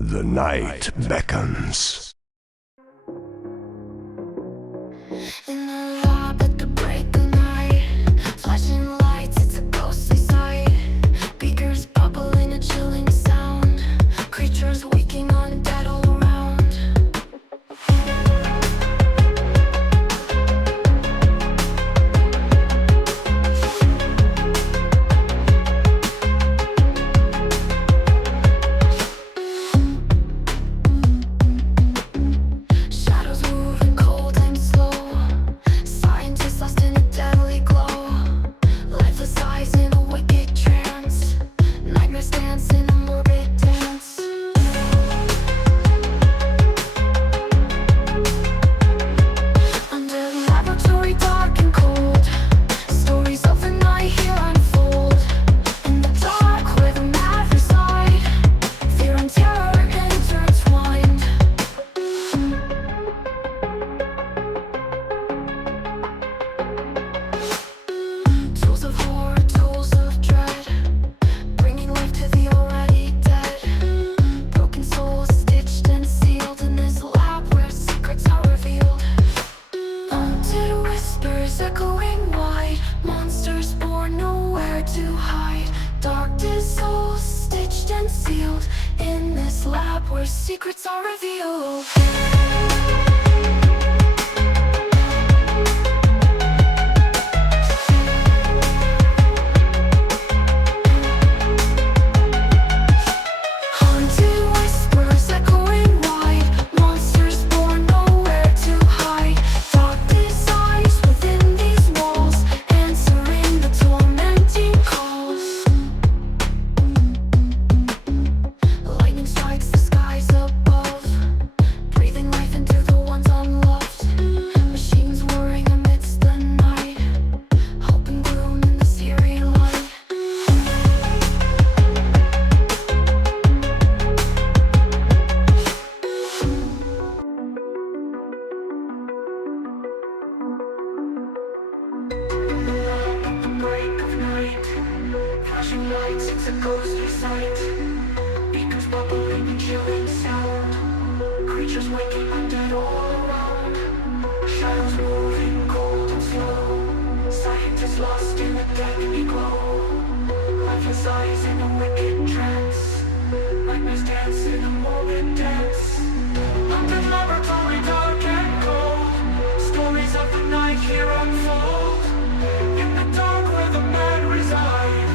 The night beckons. In the lab at the break of night, flashing lights, it's a ghostly sight. Beakers bubbling, a chilling sound. Creatures waking on dead all around. Shadows moving cold and slow. Scientists lost in a deadly glow. Lifeless eyes in a wicked trance. Nightmares dance in a morbid dance. Under the laboratory dark and cold, stories of the night here unfold. In the dark where the mad reside, fear and terror intertwined. Tools of horror, tools of dread, bringing life to the already dead. Broken souls stitched and sealed in this lab where secrets are revealed. Haunted whispers echoing wide, monsters born nowhere to hide. Dark souls stitched and sealed in this lab where secrets are revealed. Haunted whispers echoing wide, monsters born nowhere to hide. Dark desires within these walls, answering the tormenting calls. Lightning strikes the skies above, breathing life into the ones unloved. Machines whirring amidst the night, hope and gloom in this eerie light. At the break of night, flashing lights, it's a ghostly sight. Beacons bubbling and chilling sound. Creatures waking undead all around. Shadows moving cold and slow. Scientists lost in a deadly glow. Lifeless eyes in a wicked trance. Nightmares dance in a morbid dance. Under laboratory dark and cold, stories of the night here unfold. In the dark where the mad reside,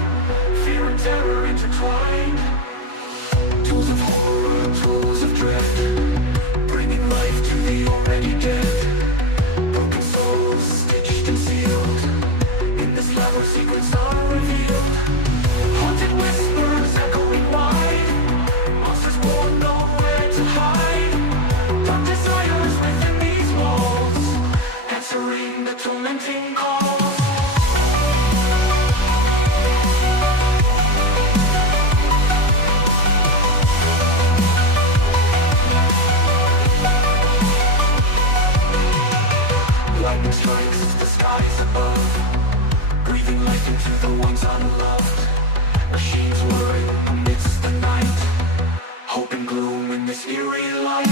fear and terror intertwined. Tools of horror, tools of dread, bringing life to the already dead. Broken souls stitched and sealed in this lab where secrets are revealed. Haunted whispers echoing wide, monsters born nowhere to hide. Dark desires within these walls, answering the tormenting calls. Lightning strikes the skies above, breathing life into the ones unloved. Machines whirring amidst the night, hope and gloom in this eerie light.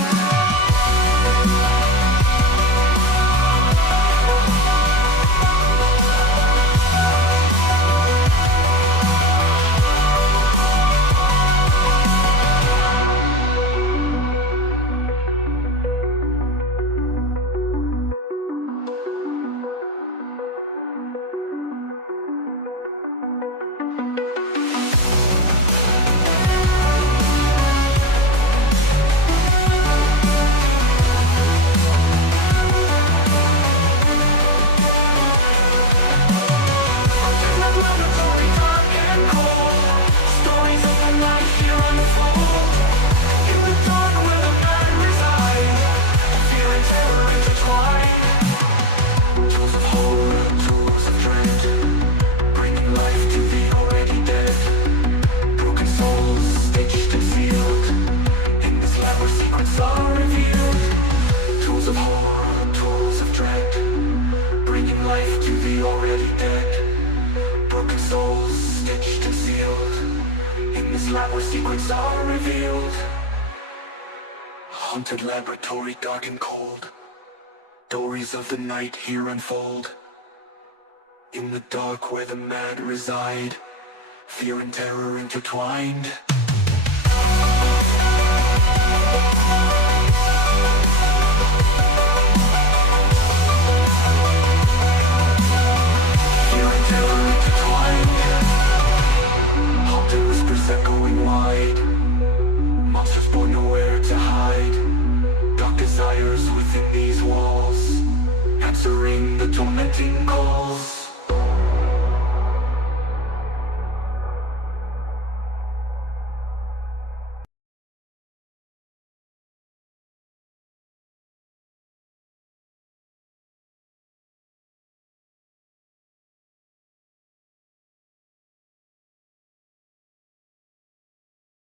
Laboratory dark and cold, stories of the night here unfold. In the dark where the mad reside, fear and terror intertwine. Tools of horror, tools of dread, bringing life to the already dead. Broken souls stitched and sealed in this lab where secrets are revealed. Tools of horror, tools of dread, bringing life to the already dead. Broken souls stitched and sealed in this lab where secrets are revealed. haunted laboratory dark and cold. Stories of the night here unfold. In the dark where the mad reside, fear and terror intertwined. Fear and terror intertwined. Haunted whispers echoing wide. Monsters born nowhere to hide. Dark desires within these walls, answering the tormenting call.